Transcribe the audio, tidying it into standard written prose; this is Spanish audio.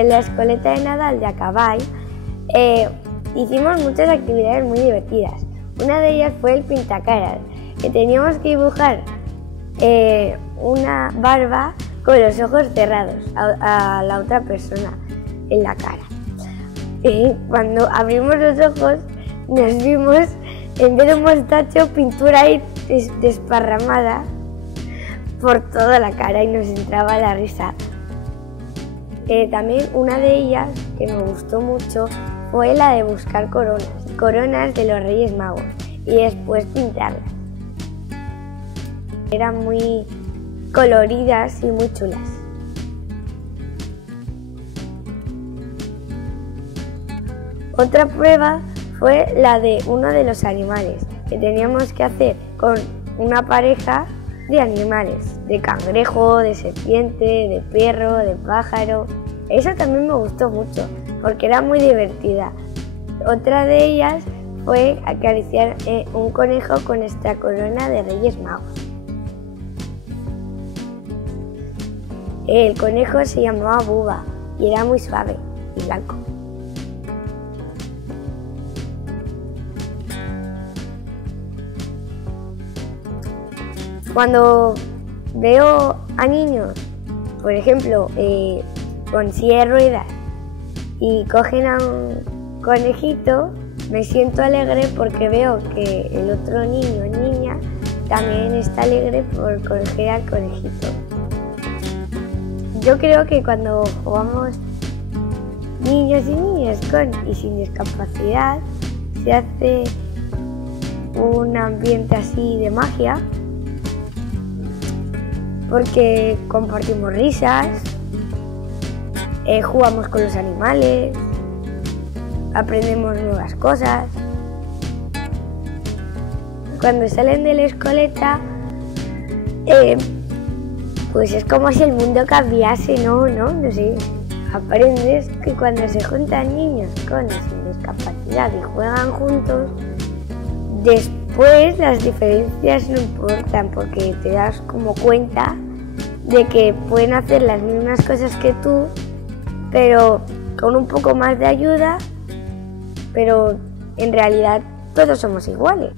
en la escoleta de Nadal de Acabay hicimos muchas actividades muy divertidas. Una de ellas fue el pintacaras, que teníamos que dibujar una barba con los ojos cerrados a la otra persona en la cara. Y cuando abrimos los ojos nos vimos, en vez de un mostacho, pintura ahí desparramada por toda la cara y nos entraba la risa. También una de ellas que me gustó mucho fue la de buscar coronas de los Reyes Magos y después pintarlas. Eran muy coloridas y muy chulas. Otra prueba fue la de uno de los animales, que teníamos que hacer con una pareja de animales, de cangrejo, de serpiente, de perro, de pájaro. Eso también me gustó mucho, porque era muy divertida. Otra de ellas fue acariciar un conejo con nuestra corona de Reyes Magos. El conejo se llamaba Buba y era muy suave y blanco. Cuando veo a niños, por ejemplo, con silla de ruedas y cogen a un conejito, me siento alegre porque veo que el otro niño o niña también está alegre por coger al conejito. Yo creo que cuando jugamos niños y niñas con y sin discapacidad, se hace un ambiente así de magia, porque compartimos risas, jugamos con los animales, aprendemos nuevas cosas. Cuando salen de la escoleta, pues es como si el mundo cambiase, no sé. Aprendes que cuando se juntan niños con y sin discapacidad y juegan juntos, después las diferencias no importan, porque te das como cuenta de que pueden hacer las mismas cosas que tú, pero con un poco más de ayuda, pero en realidad todos somos iguales.